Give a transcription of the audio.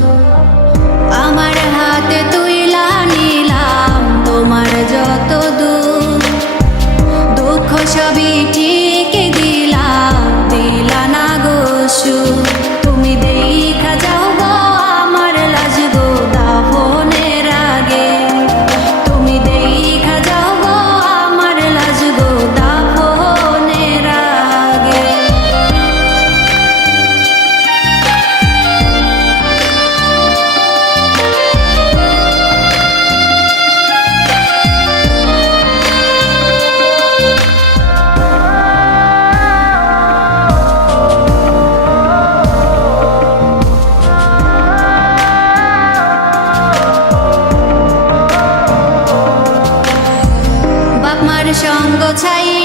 Thank you. ছাই